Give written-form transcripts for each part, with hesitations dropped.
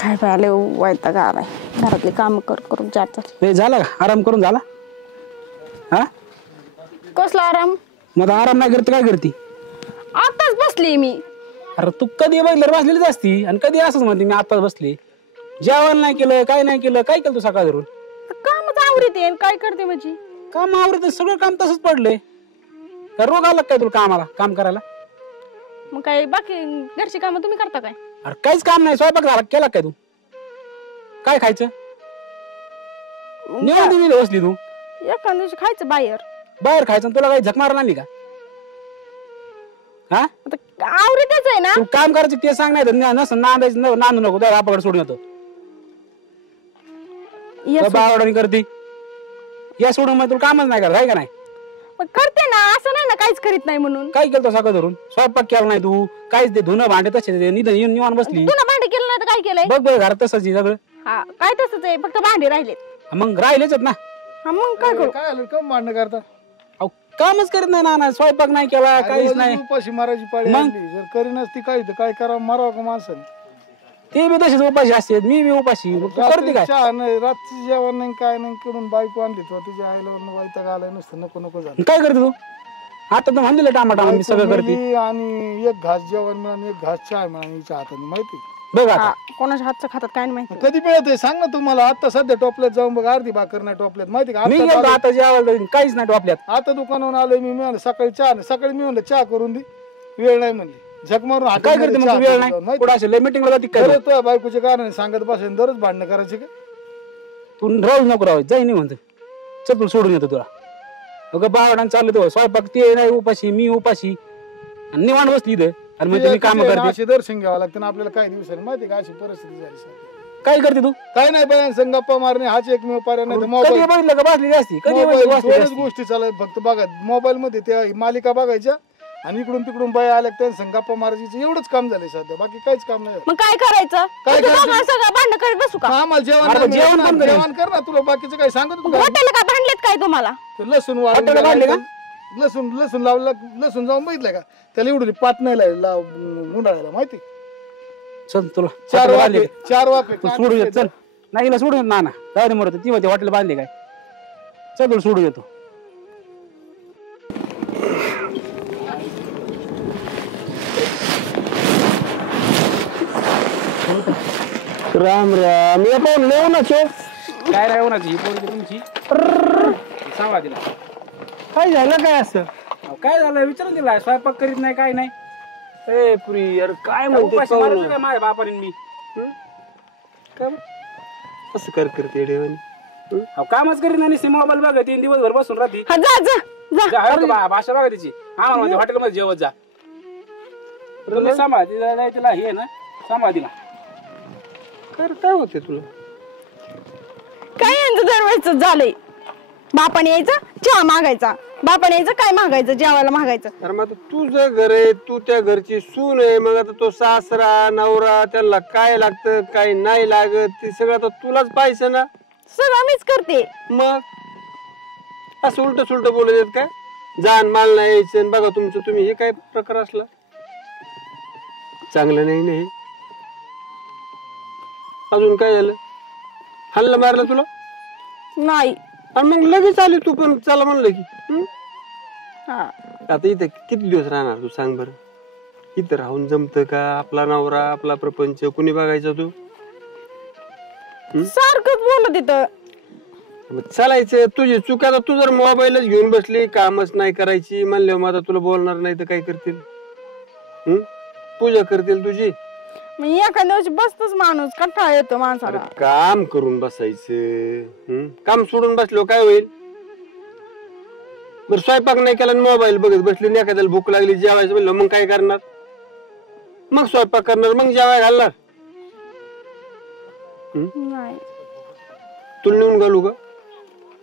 काय पाहिले वैताग आलाय घरातले काम करून जातात झाला का आराम करून झाला हा कसला आराम मग आराम नाही करते काय करते आताच बसली मी अरे तू कधी बघितलं बसलेलीच असती आणि कधी असंच म्हणते मी आताच बसली जेवण नाही केलं काय नाही केलं काय केलं तू सकाळ धरून कामच आवडते काय करते माझी काम आवडत सगळं काम तसंच पडलंय का रोग आला काय तुला कामाला काम करायला मग काय बाकी घरची कामं तुम्ही करता काय अरे काहीच काम नाही स्वयंपाक झाला केला काय तू काय खायचं निवांत दिली बसली तू एखाद्या दिवशी खायचं बाहेर खायचं तुला काही झक मारा नाही का हा आवडतच आहे ना तू काम करायचं ते सांग नाही नसं नांदायचं नांदू नको त्या बापाकडे सोडून येतो बावडणी करते या सोडून मग तुला कामच नाही करत का नाही करते ना असं नाही ना काहीच करीत नाही म्हणून काय केलं सकाळ धरून स्वयंपाक केला नाही तू काहीच ते धुणं भांडे तसे निवांत बसली तुला भांडे केलं नाही तर काय केलंय बघ बघ घरात तसंच सगळं हा काय तसंच आहे फक्त भांडे राहिलेत मग राहिलेच ना मग काय करू काय आलं कम भांडण करता अहो कामच करत नाही ना स्वयंपाक नाही केला काहीच नाही उपाशी मारायची पाळी आली जर करी नसती काही तर काय करावं मारावं का माणसाने ते बी तसेच उपाशी असते मी बी उपाशी करते काय चहा नाही रात्री जेवण नाही काय नाही करून बायको आणली तो तिच्या आईला वैताग आलाय नुसतं नको नको झालं काय करते तू आता तर म्हणले टामाटा मी सगळं करते आणि एक घास जेवण मिळालं एक घास चहा मिळाली हिच्या हाताने माहिती बघ आता कोणाच्या हातचं खातात काय नाही माहिती कधी मिळत आहे सांग ना तुम्हाला आता सध्या टोपल्यात जाऊन बघ अर्धी भाकर नाही टोपल्यात माहिती का मी गेलो आता जेवायला काहीच नाही टोपल्यात आता दुकानावर आलोय मी मिळालं सकाळी चहा नाही सकाळी मी म्हणलं चहा करून दे वेळ नाही म्हणली झक मारून काय करते मग वेळ नाही कुठं असेल मीटिंगला जाते काय तुझ्या बायकोच्या कारणाने सांगत बसेन दरच भांडणं करायची का तू राहू नको राहू जाई नाही म्हणतो चल तुला सोडून येतो तुला अगं बावडान चाललं तो स्वयंपाक ते नाही उपाशी मी उपाशी आणि निवांत बसली इथं आणि मग मी काम करते असे दर्शन घ्यावं लागतं आपल्याला काही दिवसांनी माहिती का अशी परिस्थिती झाली काय करते तू काय नाही बाया संग गप्पा मारणे हाच एकमेव पर्याय नाही कधी बघितलं का बसलेली असती कधी दोनच गोष्टी चालत फक्त बघा मोबाईल मध्ये त्या मालिका बघायच्या आणि इकडून तिकडून बाया आल्या त्या संग गप्पा मारायची एवढंच काम झालंय सध्या बाकी काहीच काम नाही मग काय करायचं काय सगळं भांडण करत बसू का आम्हाला जेवण कर ना तुला बाकीचं काय सांगत हॉटेल काय भांडलेत काय तुम्हाला लसूण वाढलं लसूण लावलं लसूण जाऊन बघितलंय का त्याला एवढी पाट नाही मुंडाळायला माहिती चल तुला 4 वाफे तू सोडून येत चल नाही सोडून येत ना जाऊ मोर ती मध्ये हॉटेल बांधले काय चल तुला सोडून येतो राम राम या पाहून लेवनाच काय राहणार ही पोरगी तुमची सांगा तिला काय झालं काय असं काय झालं विचारून दिला स्वयंपाक करीत नाही काय नाही ए पुरी यार काय म्हणते काय माझ्या बापाने मी कसं करते देवानी कामच करीत नाही मोबाईल बघा 3 दिवसभर बसून राहते भाषा बघा तिची आम्हाला हॉटेलमध्ये जेवत जा सांभाळ तिला हे ना सांभाळ तिला काय होते तुला काय यांचं दरवेळेच झालंय बापाने यायचं चहा मागायचा बापाने यायचं काय मागायचं जेवायला मागायचं अरे मग तुझं घर आहे तू त्या घरची सून आहे मग आता तो सासरा नवरा त्याला काय लागतं काय नाही लागत ते सगळं आता तुलाच पाहिजे ना सगळं मीच करते मग असं उलट सुलट बोलत येत काय जाण माल नाही यायचं बघा तुमचं तुम्ही हे काय प्रकार असला चांगलं नाही नाही अजून काय झालं हल्ला मारलं तुला नाही आणि मग लगेच आली तू पण चला म्हणलं की हा आता इथं किती दिवस राहणार तू सांग बरं इथं राहून जमतं का आपला नवरा आपला प्रपंच कुणी बघायचा तू सारखंच बोलत तिथं चालायचं तुझी चूक आता तू जर मोबाईलच घेऊन बसली कामच नाही करायची म्हणल्यावर मग आता तुला बोलणार नाही तर काय करतील पूजा करतील तुझी मग एखाद्या दिवशी बसतोच माणूस कंटाळा येतो माणसाला काम करून बसायचं काम सोडून बसलो काय होईल बरं स्वयंपाक नाही केला मोबाईल बघत बसली एखाद्याला भूक लागली जेवायचं म्हणलं मग काय करणार मग स्वयंपाक करणार मग जेवाय घालणार नाही तुला नेऊन घालू का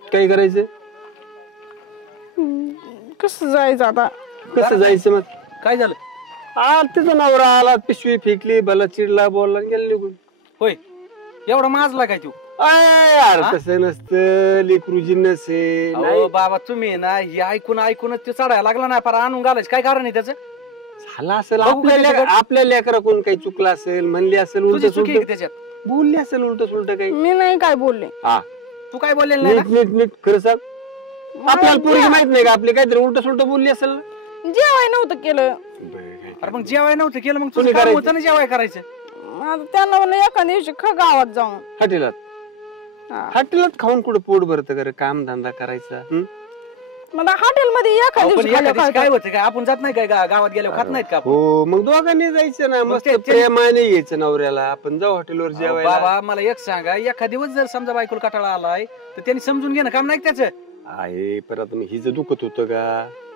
काय करायचं कसं जायचं आता कसं जायचं मग काय झालं तिचा नवरा आला पिशवी फेकली भला चिडला बोलला गेला निघून होय एवढा माजला काय तू यार तसं नसतं लेकरू जिन्नस आहे बाबा तुम्ही ना हे ऐकूनच ते चढायला लागला ना फार आणून घालायचं काय कारण आहे त्याचं झाला असेल आपल्या लेकरा कोण काही चुकलं असेल म्हणली असेल तुझी चुकी आहे त्याच्यात बोलली असेल उलट सुलट काही. मी नाही काय बोलले. हा तू काय बोललेलं नाही नीट नीट नीट खरं सांग. आपल्याला पोरगी माहित नाही का आपली काहीतरी उलट सुलट बोलली असेल ना? जेवाय नव्हतं केलं. अरे मग जेवाय नव्हतं केलं मग कोणी तुझं काम करायचं? होतं ना जेवाय करायचं. आता त्यांना म्हणलं एका दिवशी गावात जाऊन. हॉटेलात हा. हॉटेलात खाऊन कुठे पोट भरतं कर काम धंदा करायचा. मला हॉटेलमध्ये एका अहो, पण दिवशी एका खाल्लं दिवशी काय काय होतं काय आपण जात नाही काय गावात गेल्यावर खात नाहीत का आपण? हो मग दोघांनी जायचं ना मस्त प्रेमाने घ्यायचं नवऱ्याला. आपण जाऊ हॉटेलवर अहो, जेवायला. बाबा मला एक सांगा एखाद दिवस जर समजा बायकोला कटाळा आलाय तर त्यांनी समजून घेणं काम नाही का त्याचं. आहे परत मग हिचं दुखत होतं का?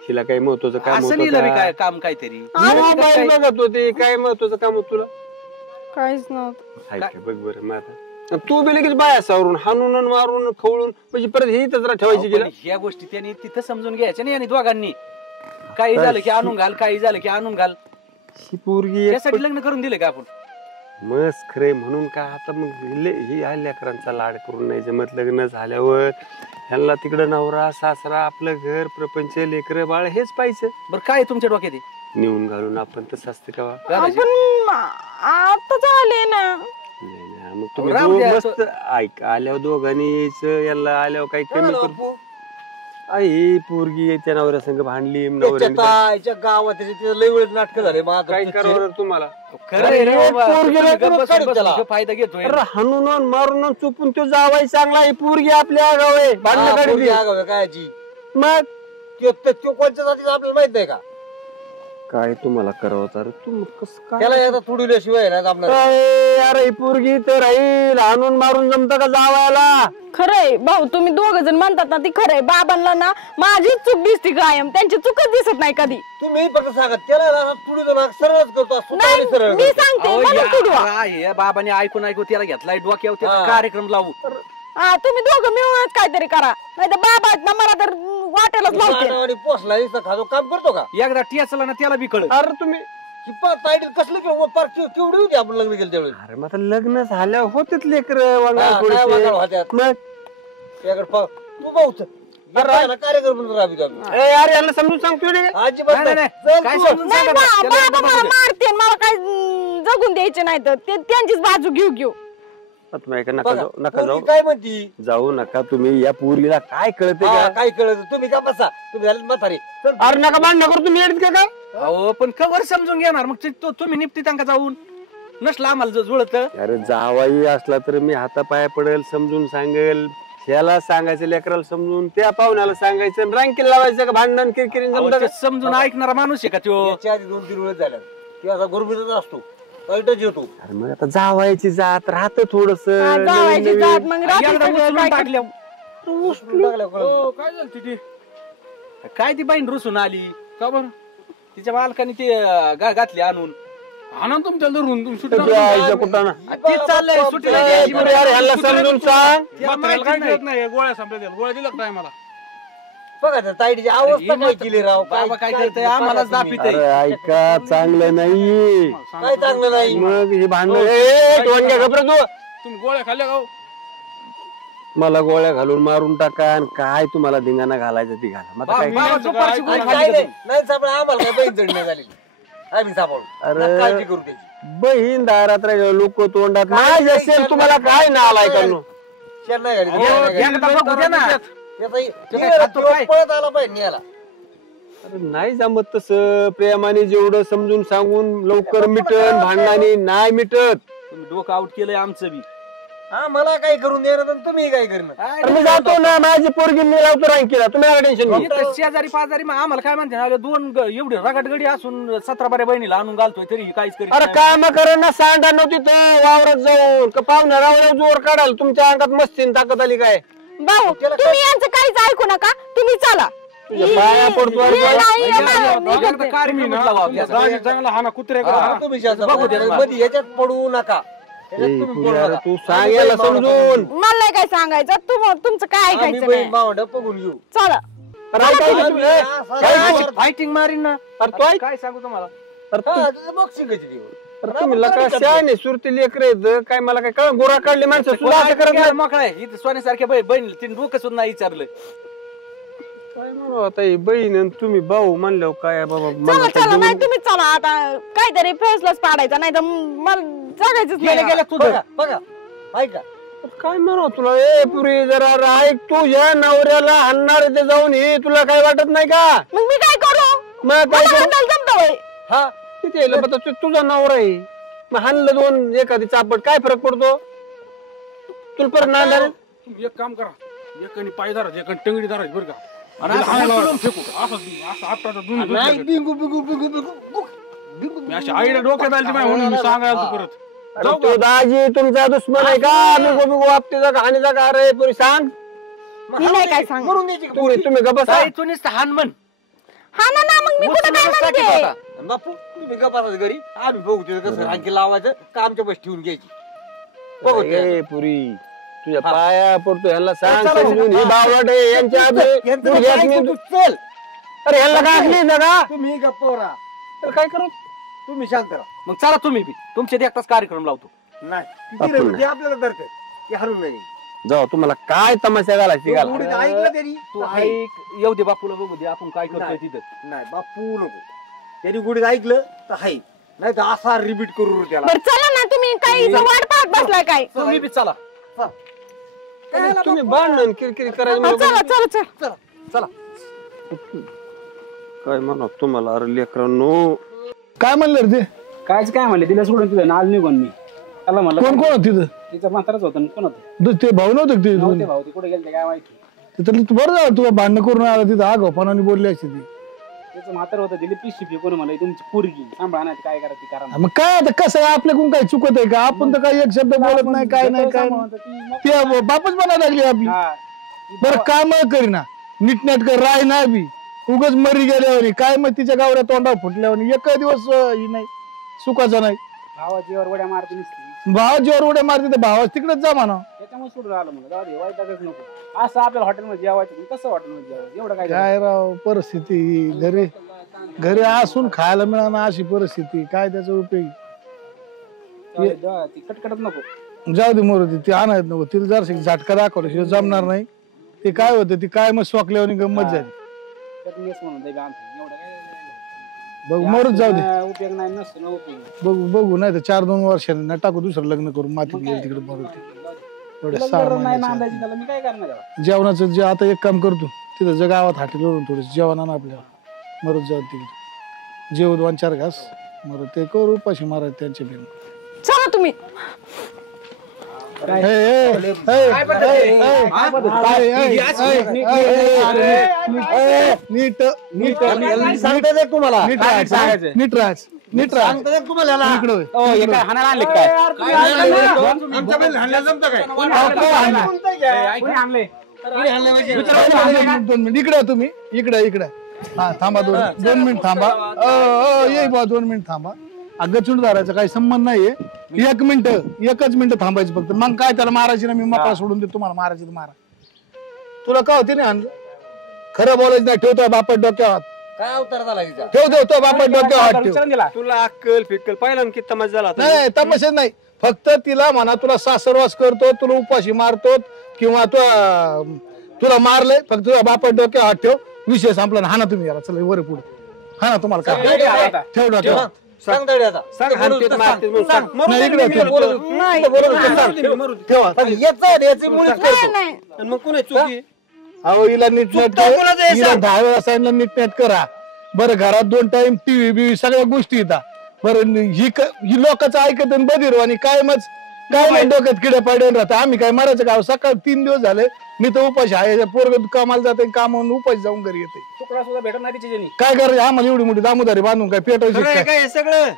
हिला काही महत्वाचं काम असं होतं लिहिलं मी का? काय काम काहीतरी. मोबाईल बघत होते काय महत्वाचं काम होतं तुला? काहीच नव्हतं. हाय का बघ बरं मग आता तू बी लगेच बाया सावरून हाणून आणि मारून खवळून म्हणजे परत हे तसरा ठेवायची अहो, गेला. पण ह्या गोष्टी त्यांनी तिथं समजून घ्यायच्या नाही आणि दोघांनी काही झालं की आणून घाल काही झालं की आणून घाल. ही पोरगी त्यासाठी लग्न करून दिलं का आपण? मस्त खरे म्हणून का आता मग ही ह्या लेकरांचा लाड करून नाही जमत. लग्न झाल्यावर ह्यांना तिकडं नवरा सासरा आपलं घर प्रपंच लेकर बाळ हेच पाहिजे. बरं काय तुमच्या डोक्यात आहे? नेऊन घालून आपण तसं असते का? घालायचे? आपण आताच आले ना. नाही ना मग तुम्ही राहू द्या, मस्त ऐक आल्यावर दोघांनी यायचं. याला आल्यावर काही कमी करू. आई पोरगी त्या नवऱ्या संग भांडली नवऱ्याने गावात त्याचे लय वेळ नाटक झाले. मग आता काय तुझे- करावं रे तुम्हाला? खरं आहे रे बाबा. पोरगीला तुम्ही गप्प बसून काढून बसून त्याला. जो फायदा घेतोय. अरे हाणून मारून चुपून तो जावाई चांगला. ही पोरगी आपल्या आगाव आहे हा, भांडण पोरगी काढली. आगाऊ आहे कायची. मग तो कोणत्या जातीचा आपल्याला माहित नाही का? काय तुम्हाला करावं तर तू कसं त्याला काय? एकदा तुडवल्याशिवाय ना जमणार. अरे ही पोरगी तर राहील हाणून मारून जमत का जावायला? खरंय भाऊ तुम्ही दोघ जण म्हणतात ना ती खरंय. बाबांना ना माझी चूक दिसती कायम. त्यांची चूकच दिसत नाही कधी. तुम्ही फक्त सांगा त्याला तुडवतो ना सरळच करतो असतो नाही सरळ मी सांगते अहो, म्हणून या- तुडवा. हे बाबाने ऐकून त्याला घेतलाय डोक्यावर त्याचा हा. कार्यक्रम लावू. हा तुम्ही दोघं मिळूनच काहीतरी करा. नाही तर बाबा आहेत ना मला तर वाटेलच लावते. आणि पोसला नुसता खातो काम करतो का? एकदा टियाचला ना त्याला बी कळलं. अरे तुम्ही ताईडीत कसलं केवढी होती आपण लग्न केलं त्यावेळेस. अरे मग आता लग्न झाल्यावर होतेच लेकर हा, काय वागावं मग त्यात? त्याकडे तू भाऊच कार्यक्रम राबीत आम्ही. यार याला समजून सांगतो रे. अजिबात नाही, नाही, नाही. नाही. चल काय तू. समजून नाही सांगा ना. त्याला बाबा एकदा मला बघू दे. मारते मला काय जगून द्यायचे नाही तर ते त्यांचीच बाजू घेऊ. तुम्ही ऐका, नका बघा, जाऊ नका पोरगी जाऊ काय म्हणती? जाऊ नका तुम्ही. या पोरीला काय कळते हा, का? काय कळत तुम्ही का बसा. तुम्ही झाले म्हातारे. चल. अरे नका भांडण करू तुम्ही येत का? अहो पण कवर समजून घेणार मग तुम्ही निपटी त्यांका जाऊन नसला आम्हाला जुळत. अरे जावाई असला तर मी हातापाया पडेल समजून सांगेल. ह्याला सांगायचं लेकराला समजून त्या पाहुण्याला सांगायचं रांकीला लावायचं का भांडण किरकिरीन जमतं का? समजून ऐकणारा माणूस आहे का तो? याच्या आधी 2-3 वेळेस झाल्या की असा गुरबीतच असतो. वाईटच येतो. अरे मग आता जावायची जात राहत थोडस जावायची जात मग रात्री एकदा सगळं उचलून काय टाकल्या. उचलून टाकल्या कळलं. हो, काय झालं तिथे? काय ती बाईन रुसून आली का बरं? तिच्या बालकाने ते घातली आणून आणून तुमच्या धरून तुम्ही सुट्टी कुठं ते चाललंय सुट्टीला द्यायची म्हणून. ह्याला समजून सांग. तिला माहितीच काय नाही. कळत नाही गोळ्या संपल्या गोळ्या दिला काय मला बघा त्या ताईडीची अवस्था काय केली राव. बाबा काय करतंय आम्हालाच दाफीत आहे. अरे ऐका चांगलं नाही. काय चांगलं नाही. मग हे भांडण घबरत तुम्ही गोळ्या खाल्ल्या का हो? मला गोळ्या घालून मारून टाका आणि काय तुम्हाला धिंगाणा घालायचं ती घाला. मग आता काय? बाबा दुपारची गोळी आणि खाल्ली काय का नाही तुम्ही? नाही सापडा आम्हाला काय बहीण जडण्या झालेली. आम्ही सापडू. अरे. नका काळजी करू त्याची. बहीण दारात लोक तोंडात नाही असेल तुम्हाला काय नालाय करणं. शेण नाही घाली. अहो, शेण नाही घाली. एकदा बघू दे ना. त्याचा काय खातो काय? पळत आला पाहिजे न्यायला. अरे नाही जमत तसं. प्रेमाने जेवढं समजून सांगून लवकर मिटन भांडणाने नाही मिटत. तुम्ही डोकं आउट केलंय आमचं बी. हा मला काय करून देणार आणि तुम्ही काय करणार. अरे मी जातो ना माझी पोरगी मी लावतो रांकीला. तुम्ही नका टेन्शन घेऊ. इथं शेजारी पाजारी मग आम्हाला काय म्हणते ना, दोन एवढे रगडगडी असून 17 बाऱ्या बहिणीला आणून घालतोय तरी काहीच करीत अरे नाही. काम करा ना सांडा नव्हती तर वावरात जाऊन का पाहुण्या रावल्या जोर काढाल. तुमच्या अंगात मस्तीन ताकद आली काय? भाऊ तुम्ही यांचं काहीच ऐकू नका. तुम्ही चला. तुझ्या पाया पडतो अरे हे बाई. नाही, हे एकदा- नाही, एकदा करते. कार्यक्रम लावा त्याचा. जागी चांगला हाना कुत्रे हा, तुम्ही शांत बघू दे बसा. मला. मध्ये याच्यात पडू नका. ए, याच्यात तुम्ही पुढे पडू अरे नका. तू सांग याला समजून. मला नाही काय सांगायचं. तुमचं काय आम्ही ऐकायचं बहीण नाही. भावंड बघून घेऊ. चला. अरे ऐका इकडे तुम्ही. ए, हा, काय फायटिंग मारीन ना. अरे तू ऐक. काय सांगू तुम्हाला? हा, तुझं boxing ची ती. अरे तुम्ही लका शहाणे सुरती लेकर आहेत काय मला काय कळ गोरा काढले माणसं सुद्धा असं करत नाही. मोकळा आहे इथं सोन्यासारख्या बहीण तिने डोकं सुद्धा नाही विचारलं. काय म्हणू आता ही बहीण आणि तुम्ही भाऊ म्हणल्यावर काय आहे बाबा चला मला चला नाही तुम्ही चला आता काहीतरी फैसलाच पाडायचा नाही तर मला जगायचंच गेल्या नाही. गेल्या तुझं बघा बघा ऐका काय म्हणू तुला ए पुरी जरा ऐक तुझ्या नवऱ्याला हाणणार ते जाऊन हे तुला काय वाटत नाही का मग मी काय करू मग काय मला करू हाणायला जमतं होय. हा किती आहे लपत तुझा नवरा आहे मग हाणलं दोन एखादी चापट काय फरक पडतो तुला परत नांदार तुम्ही एक काम करा एकाने पाय धरायचे एकाने टंगडी धरायची बरं का आणि हाणायला लावायचं, फेकू असं हाताचा दोन्ही नाही डोक्यात. बिंगू बिंगू बिंगू बिंगू बिंगू मी अशी आईला डोक्यात आली माहिती म्हणून मी सांगायला तू परत जाऊ तो का दाजी तुमचा दुश्मन आहे का बिगो बिगो आपटीचा का हानीचा का अरे पुरी सांग मी नाही काय सांग मरून द्यायची का पुरी तुम्ही गप्पा ताई तू नुसतं हाण म्हण हा ना मग मी कुठं काय म्हणते आणि बापू तुम्ही गप्पाच घरी आम्ही बघू तिथं कसं आणखी लावायचं का आमच्या बस ठेवून घ्यायची बघू ते. ए पुरी तुझ्या पाया पडतो ह्याला सांग समजून ही बावट आहे यांच्या आधी यांचं पुरी काय यात मी- ऐकू तू चल अरे ह्याला काय आखली का तुम्ही गप्पावर राहा. तर काय करू तुम्ही शांत राहा मग चला तुम्ही बी तुमच्या एकटाच कार्यक्रम लावतो नाही ती गिरं- ते आपल्याला धरते ते हरून नाही जाऊ तुम्हाला काय तमाशा घालायची घाला उडीद ऐकलं त्यांनी तू ऐक येऊ दे बापूला बघू दे आपण काय करतोय नाही. तिथं नाही बापू नको त्यांनी गुडीत ऐकलं तर हाय नाही तर असा रिपीट करू त्याला बरं चला ना तुम्ही काही वाट पाहत बसलाय काय तुम्ही बी चला तुम्ही भांडण किरकिरी करायची हा, मला चला चला चला चला काय म्हणा तुम्हाला अरे लेकरांनो काय म्हणलं रे ते कायच काय म्हणले तिला सोडून तिथं नाल निघून मी त्याला म्हणलं कोण कोण होत तिथं तिचा म्हाताराच होता कोण होतं ते भाऊ नव्हते का ते नव्हते भाऊ ते कुठे गेले काय माहिती तिथं तू बरं झालं तुला भांडण करून आला तिथं हा गोपानाने बोलली असते ती त्याचं म्हातारा होतं दिली पिशी फेकून म्हणलं तुमची पोरगी सांभाळा नाही काय करायची करा मग काय आता कसं आहे आपल्याकडून काय चुकत आहे का आपण तर काही एक शब्द बोलत नाही काय नाही काय नाही. ते बापच बनायला लागली आपली बरं काम करीना नीटनेटकं राय नाही बी उगच मरी गेल्यावर काय मग तिच्या गावऱ्या तोंडा फुटल्यावर एक दिवस ही नाही सुखाचा नाही भावाजीवर उड्या मारते नसती भावा जेव्हा उड्या मारते तर भावाच तिकडेच जा म्हणा त्याच्यामुळे सोडून आलं म्हणलं जाऊ दे वाईटच नको असं आपल्याला हॉटेलमध्ये जेवायचं पण कसं हॉटेलमध्ये जेवायचं एवढं काय काय राव परिस्थिती ही घरी घरी असून खायला मिळाना अशी परिस्थिती काय त्याचा उपयोग ती कटकटच नको जाऊ दे मोर ती आणायत नको तिला जर झटका दाखवल्याशिवाय जमणार नाही ते काय होतं ती काय मग स्वाकल्यावर गंमत झाली त्यात मेस म्हणून जाईल आमचं एवढं काय बघ मोरच जाऊ दे उपयोग नाही नसतो ना उपयोग बघू बघू नाही तर 4-2 वर्षांनी ना टाकू दुसरं लग्न करून मातीत गेलं तिकडे मारुती एवढे तुला 6 गरज नाही महिन्याचं. नांदायची त्याला मी काय करणार त्याला? जेवणाचं जे आता एक काम करतो तिथं जे गावात हॉटेलवरून थोडं जेवण आणा आपल्याला मरत जाऊ तिकडे जेव 2-4 घास मरत ते करू उपाशी मारायचं त्यांच्या बिन चला तुम्ही नीट नीट तुम्हाला नीट राहायचं नीट राहायचं नीट राहायचं तुम्हाला इकडं होय. ओ, हे काय हाणायला आणले काय कोणी आणले 2 मिनिट इकडे तुम्ही इकडे इकडे हा थांबा 2 मिनिट थांबा ये बा 2 मिनिट थांबा गचून धरायचा काही संबंध नाहीये 1 मिनिट एकच मिनिट थांबायचं फक्त मग काय त्याला मारायची ना मी मोकळा सोडून देतो तुम्हाला मारायची तर मारा तुला काय होती ना आणलं खरं बोलायचं नाही ठेवतोय बापट डोक्यावर हात. काय अवतार झाला हिचा? ठेव बापट डोक्यावर हात ठेव विचारून दिला तुला अक्कल फिक्कल पाहिलं ना किती तमाशा झाला आता? नाही तमाशाच नाही फक्त तिला म्हणा तुला सासरवास करतो तुला उपाशी मारतो किंवा तुला मारलंय फक्त तुझ्या बापट डोक्यावर हात ठेव विषय संपला ना हा ना तुम्ही याला चला वर पुढे हा ना तुम्हाला काय ठेव डोक्यावर सांग दाढी आता. सांग हाणतेत, मारतेत म्हणून सांग. नाही इकडे ठेव. नाही ठेवा नाही नाही आणि मग कोणी चुकी अहो हिला नीटनेट हिला 10 वेळा सांगितलं नीटनेट करा बरं घरात 2 टाइम टीव्ही बिव्ही सगळ्या गोष्टी येतात बरं ही लोकांचं ऐकत आणि बधीर आणि काय मग काय नाही डोक्यात किडे पाड्यान राहतं आम्ही काय मारायचं गाव सकाळ 3 दिवस झाले मी तर उपाशी आहे पोरग कामाला जाते कामावून उपाशी जाऊन घरी येते तुकडा सुद्धा भेटत नाही तिच्या काय करायचं आम्हाला एवढी मोठी दामोदारी बांधून काय पेटवायची काय? काय हे सगळं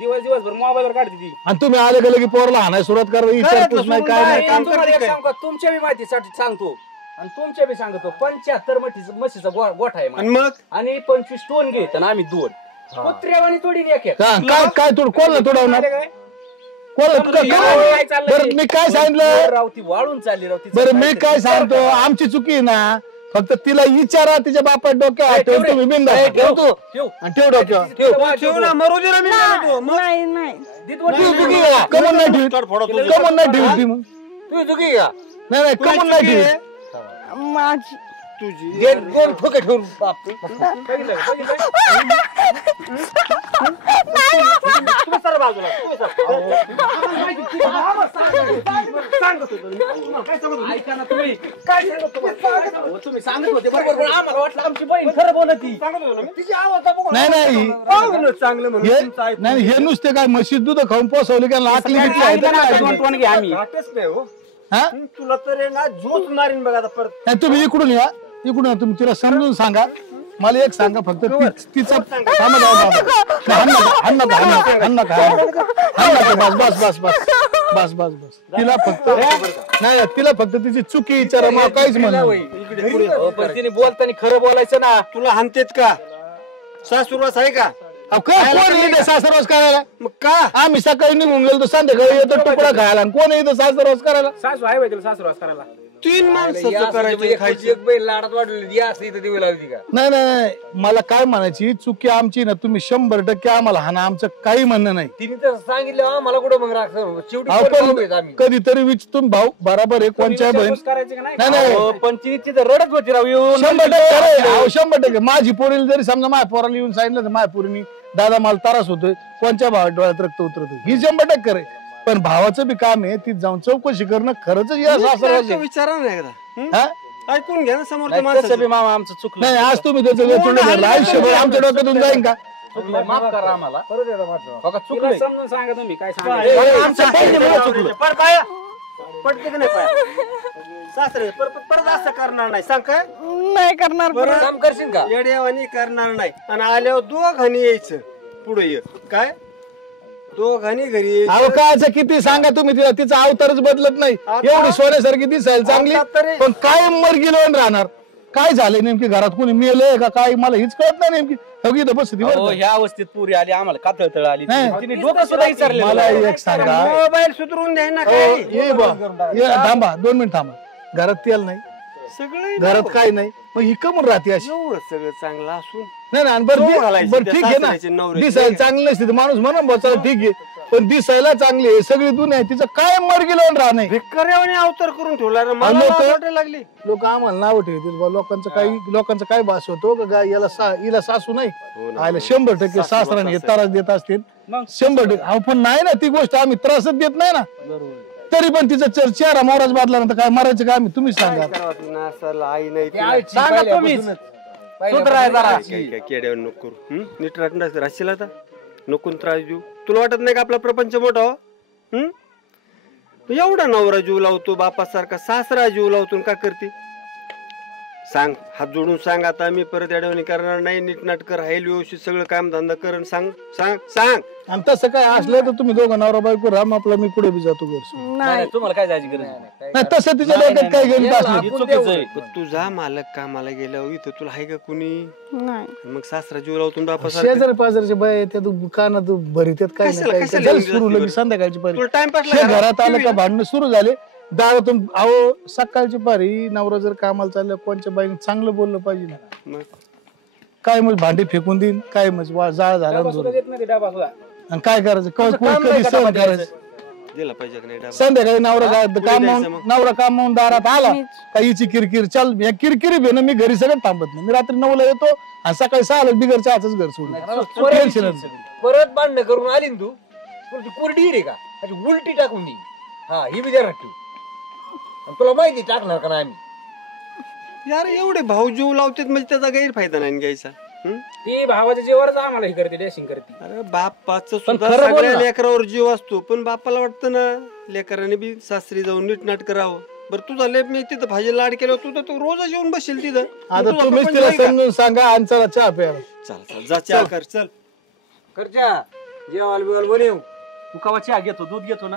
दिवसभर मोबाईलवर काढते ती आणि तुम्ही आले गेले की पोरला हाणाय सुरुवात करा विचारपूस नाही काय नाही आणि तुम्हाला एक सांगू का, तुमच्या बी माहितीसाठी सांगतो आणि तुमच्या बी सांगतो 75 म्हशीचा गोठा आहे आणि माझा. मग आणि 25 टोन घेत आणि आम्ही 2 कुत्र्यावानी तोडी एक काय काय तोड कोणला तोडवणार काय चाललंय? बरं मी काय सांगितलं राव ती वाळून चालली राव तिचं बरं मी काहीतरी. काय सांगतो आमची चुकी आहे ना फक्त तिला विचारा तिच्या बापात डोक्यावर ठेव तुम्ही बिंदा ठेवतो ठेव आणि ठेव डोक्यावर ठेव ना मरू दे ना मी म्हणतो. मग नाही नाही कमून नाही ठेवी कमून नाही ठेवी ती मग तुझी चुकी का नाही नाही कमून नाही ठेवी माझी तुझी दोन ठोके ठेवून बाप बघितलं, बघितलं? सर बाजूला ऐका ना तुम्ही काय सांगत होते? तुम्ही सांगत होते बरोबर पण आम्हाला वाटलं आमची बहीण खरं बोलती. तिची आवाज बघून नाही नाही चांगलं म्हणून तुमचं ऐकून नाही हे नुसते काय म्हशी दूध खाऊन पोसवले का लाकली बिकली आहे तर काय? दोन टोन घ्या आम्ही वाटच नाही हो हा? तुला तर आहे ना जोच मारीन बघा आता परत. नाही तुम्ही इकडून या तुम्ही तिला समजून सांगा. मला एक सांगा फक्त तिचा थांबा बस तिला फक्त नाही तिला फक्त तिची चुकी विचारा मला काहीच म्हणलं. पण तिने बोलताना खरं बोलायचं ना. तुला हानतेत का सासुरवास आहे का कोण येते सासरवास करायला? मग का आम्ही सकाळी निघून गेलो तर संध्याकाळी येतो तुकडा खायला आणि कोण येतं सासरवास करायला? सासू आहे बाई तिला सासुरवास करायला. 3 माणसाचं करायचं खायची एक बैल लाडात वाढलेली असली तर दिवी लावली का? नाही नाही मला काय म्हणायची चुकी आमची ना तुम्ही 100% आम्हाला हाना आमचं काही म्हणणं नाही. तिने तर सांगितलं आम्हाला कुठं मग राख शेवटी अहो, कोण पण आहेत आम्ही. कधीतरी तुम्ही भाऊ बरोबर आहे कोणच्या बहीण करायची का नाही? नाही नाही अहो, पण तिची तर रडत होती राव येऊन. 100% 100% माझी पोरीला जरी समजा माझ्या पोराला येऊन सांगितलं तर माझ्या पोरीनी दादा मला त्रास होतोय कोणच्या भावात डोळ्यात रक्त उतरत ही 100% करे. पण भावाचं बी काम आहे ती जाऊन चौकशी करणं खरंच विचारा नाही एकदा ऐकून घ्या ना समोर नाही, तसं बी मामा आमचं चुकलं. नाही आज तुम्ही त्याचं वेचून धरलं आयुष्यभर आमच्या डोक्यातून जाईन का? चुकलं, माफ करा आम्हाला. बघा, तिला चुकलंय. समजून सांगा तुम्ही काय सांगा. आमच्या बहिणीमुळे चुकलं. पडते की नाही पाया सासरे परत असं करणार नाही सांग काय नाही करणार परत. काम करशील का? येड्यावानी करणार नाही आणि आल्यावर दोघांनी यायचं पुढे ये काय दोघांनी घरी यायचं. अहो कायचं किती सांगा तुम्ही तिला तिचा अवतारच बदलत नाही एवढी सोन्यासारखी दिसायला चांगली आता तरी- पण काय मरगी लावून राहणार काय झालंय नेमकी घरात कोणी मेलंय का काय मला हीच कळत नाही नेमकी सगळी तर बस अहो, ह्या अवस्थेत पुरी आली आम्हाला कातळतळ आली. नाही. तिने डोकं सुद्धा विचारलं. मला एक सांगा मोबाईल सुधरून द्या ना अहो, काय ये बा ये थांबा 2 मिनिट थांबा घरात तेल नाही सगळं घरात काय नाही मग ही कमून राहते अशी एवढं सगळं चांगलं असून नाही ना डोळ घालायची बरं त्या ठीक आहे सासऱ्याची ना नवऱ्याची. दिसायला चांगली नसते तर माणूस म्हणा बा चला ठीक आहे पण दिसायला चांगली आहे सगळी दुनिया आहे तिचं काय मरगी लावून राहणे भिकाऱ्यावानी अवतार करून ठेवला रे मला लोकं- लाज वाटायला लागली लोक आम्हाला नाव ठेवतील बा लोकांचं काय भास होतो का गाय हिला सासू नाही आयला 100% सासराने हे त्रास देत असतील 100%. अहो पण नाही ना ती गोष्ट आम्ही त्रासच देत नाही ना तरी पण तिचा चेहरा मोराच बादला ना तर काय मारायचं काय आम्ही तुम्हीच सांगा करावं तुला असं आई नाही ती तिला. आईची सांगा पहिल्यापासूनच. तुम्हीच. सुधराय जरा. काय केड्यावर नको करू नीट राहणार राशील आता नको त्रास देऊ तुला वाटत नाही का आपला प्रपंच मोठा हो एवढा नवरा जीव लावतो बापासारखा सासरा जीव लावतो का करते सांग हात जोडून सांग आता मी परत अडवणी करणार नाही नीटनाटक राहील व्यवस्थित सगळं काम धंदा करून सांग सांग सांग आणि तसं काय असलं तर तुम्ही दोघं नवरा बायको राम आपला मी पुढे बी जातो घर सोडून. नाही, तुम्हाला काय जायची गरज नाही. नाही तसं तिच्या डोक्यात काय गेलं असलं हे चुकीचं आहे. पण तुझा मालक कामाला गेल्यावर इथं तुला आहे का कुणी नाही मग सासरा जीव लावतो बापासारखा शेजारी पाजारच्या बाय त्या कानात भरीत काय कशाला- नाही कशाला काय येऊन सुरू गेली लगेच संध्याकाळची पारी तुला टाइमपास हे घरात आलं का भांडणं सुरू झाले दारातून अहो सकाळची पारी नवरा जर कामाला चाललं कोणच्या बाईने चांगलं बोललं पाहिजे ना मग काय मग भांडी फेकून देईन काय मग जाळ झाला डबा सुद्धा देत नाही ते डबा सुद्धा. आणि काय करायचं कधी सहन करायचं दिला पाहिजे का नाही डबा? संध्याकाळी नवरा द्यायचं मग? नवरा कामावून दारात आला का हिची किरकिर चाल या किरकिरी भेन मी घरी सगळं थांबत नाही मी रात्री 9ला येतो आणि सकाळी 6ला बिगर चहाच घर सोडून टेन्शनच नाही. परत भांडणं करून आली ना तू कोरडी रे का अशी उलटी टाकून दे. हा ही विचार ठेव आणि तुला माहिती टाकणार का नाही आम्ही. यार एवढे भाऊ जीव लावतात म्हणजे त्याचा गैरफायदा नाही घ्यायचा ती भावाच्या जीवावरच आम्हाला हे करते डॅशिंग करते. अरे बापाचं पण सुद्धा खरं बोल सगळ्या ना. लेकरावर जीव असतो पण बापाला वाटतं ना लेकराने बी सासरी जाऊन नीटनाट करावं बरं तुझा लेप मी तिथं भाजी लाड केलं तुझं तू रोजच येऊन बसेल तिथं आता तुझा तुम्हीच प्रपंच तिला नाही का? समजून सांगा आणि चला चहा प्यायला चल चल जा चहा कर चल करच्या जेवाल बिवाल बनव. तू कवा चहा घेतो दूध घेतो ना.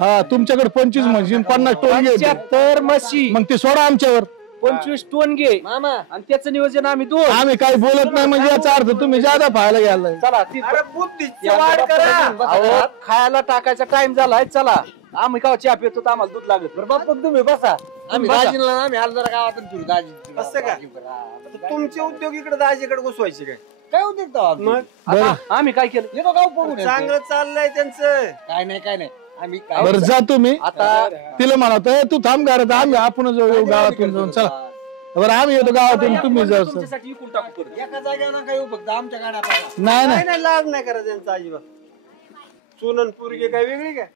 हा तुमच्याकडे 25 म्हणजे 50 टोन घे 75 म्हशी मग ते सोडा आमच्यावर 25 टोन घे मामा आणि त्याचं नियोजन आम्ही दोन. आम्ही काही बोलत नाही म्हणजे याचा अर्थ तुम्ही जादा पाहायला गेलाय चला ती अरे बुद्धीची या वाढ करा अहो, खायला टाकायचा टाइम झालाय चला आम्ही का चहा पितो तर आम्हाला दूध लागत. बरं बाप्पा तुम्ही बसा आम्ही बसा. दाजीला आम्ही आलो जरा गावातून फिरू दाजी असं का? आता तुमचे उद्योग इकडे दाजीकडे घुसवायचे काय काय होते तेव्हा? मग आता आम्ही काय केलं येतो गाव बघून येतो. चांगलं चाललंय त्यांचं काय नाही आम्ही काय बरं जा तुम्ही आता तिला म्हणत तू थांब घरात आम्ही आपण जाऊ गावातून जाऊन चला बरं आम्ही येतो गावातून तुम्ही जाऊ चला. तुमच्यासाठी विकून टाकू परत. एका जागेवर ना काही फक्त आमच्या गाड्या पाहिजे. नाही नाही नाही नाही लाज नाही करा त्यांचा अजिबात सून आणि पोरगी काय वेगळी काय